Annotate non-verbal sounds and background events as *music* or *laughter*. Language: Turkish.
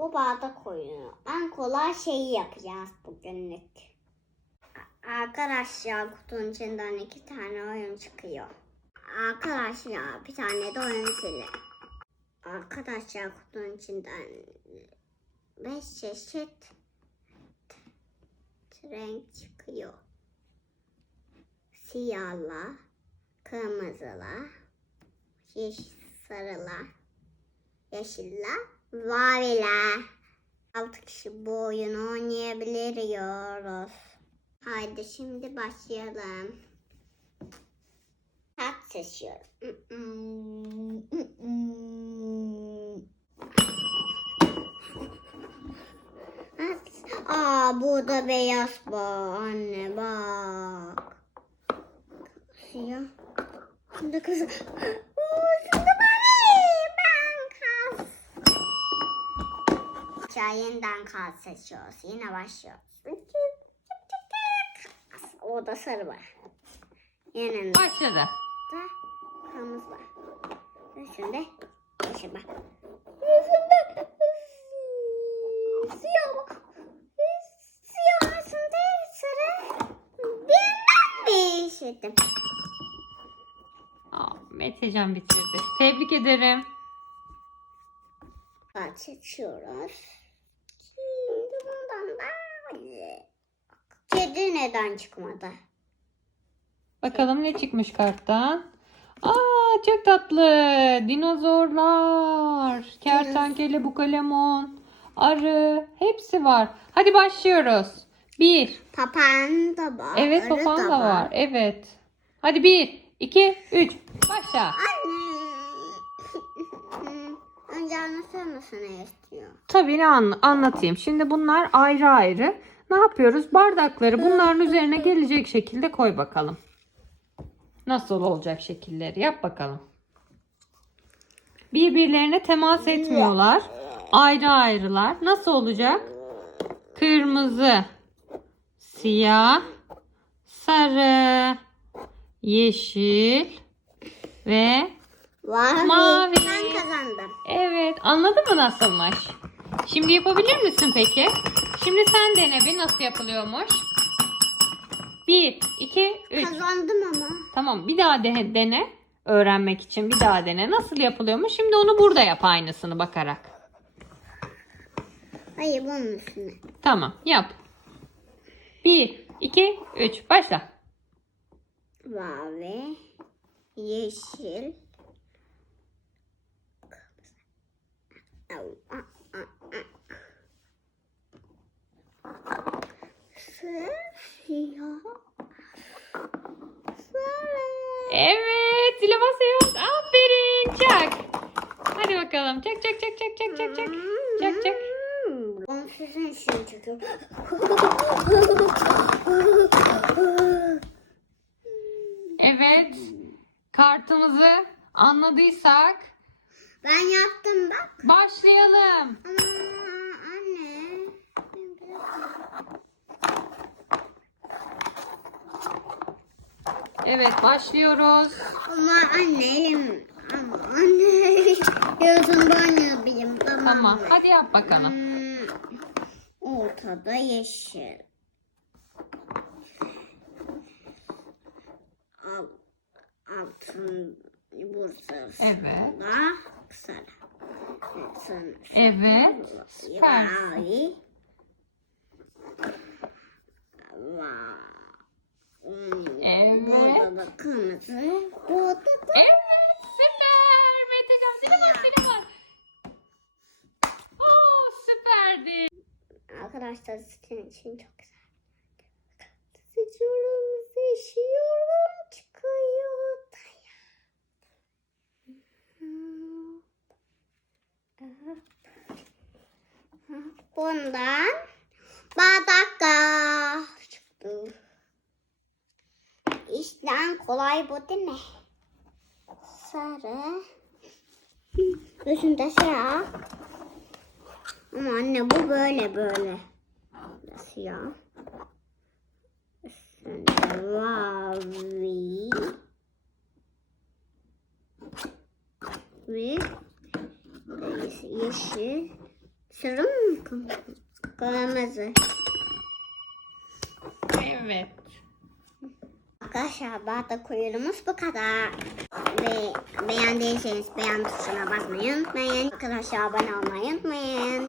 Bu bardak oyunu. En kolay şeyi yapacağız bugünlük. Arkadaşlar kutunun içinden iki tane oyun çıkıyor. Arkadaşlar bir tane de oyun fili. Arkadaşlar kutunun içinden beş çeşit renk çıkıyor. Siyahla, kırmızıla, yeşil, sarıla, yeşiller, maviler. Altı kişi bu oyunu oynayabiliyoruz. Haydi şimdi başlayalım. Tat seçiyorum. *laughs* Aa burada beyaz var anne bak. Siyah. Şimdi kız. *laughs* Oo, Ya yeniden kas seçiyoruz. Yine başlıyoruz. Orada sarı var. Yanında Başladı. da kırmızı var. Üstünde yeşil var. Siyah var. Siyah üstünde sarı. Bilmem. Aa, Metecan bitirdi. Tebrik ederim. Kaç seçiyoruz. Şimdi bundan böyle. Kedi neden çıkmadı? Bakalım ne çıkmış karttan. Aa çok tatlı. Dinozorlar, kertenkele, bukalemon, arı hepsi var. Hadi başlıyoruz. Bir. Papağan da var. Evet papağan da var. Evet. Hadi bir, iki, üç. Başla. Anne. Önce istiyor. Tabii ne an- anlatayım. Şimdi bunlar ayrı ayrı. Ne yapıyoruz? Bardakları bunların üzerine gelecek şekilde koy bakalım. Nasıl olacak şekilleri yap bakalım. Birbirlerine temas etmiyorlar. Ayrı ayrılar. Nasıl olacak? Kırmızı, siyah, sarı, yeşil ve Mavi. Mavi. Ben kazandım. Anladın mı nasılmış? Şimdi yapabilir misin peki? Şimdi sen dene bir nasıl yapılıyormuş. Bir, iki, üç. Kazandım ama. Tamam, bir daha de- dene. Öğrenmek için bir daha dene. Nasıl yapılıyormuş? Şimdi onu burada yap aynısını bakarak. Hayır bunun üstüne. Tamam, yap. Bir, iki, üç. Başla. Mavi. Yeşil. Kırmızı. Au, a, a, a. Siyah. Sarı. Evet, zile basıyoruz. Aferin. Çak. Hadi bakalım. Çak çak çak çak çak çak çak. Çak çak. Ben sizin için çıkıyorum. Evet. Kartımızı anladıysak Ben yaptım bak. başlayalım. Ama anne. Evet başlıyoruz. Ama anne elim. Ama anne. Yazın ben yapayım tamam Tamam hadi yap bakalım. Hmm, Ortada yeşil. Al, altın bursası. Evet. Sarı. Sarı. Evet, süpersin. Mavi. Va- Hmm. Burada da kırmızı. Burada da Evet süper. Metecan seni bak seni bak. Oo süperdi. Arkadaşlar sizin için çok güzel. Seçiyorum, seçiyorum, çıkıyor. Bundan bardaklar çıktı. İşten kolay bu değil mi? Sarı. Üstünde siyah. Ama anne bu böyle böyle. Siyah. Üstünde mavi. Ve yeşil. Sürüm mü? Kırmızı. Evet. Arkadaşlar bardak oyunumuz bu kadar. Ve beğendiyseniz beğen tuşuna basmayı unutmayın. Arkadaşlar abone olmayı unutmayın.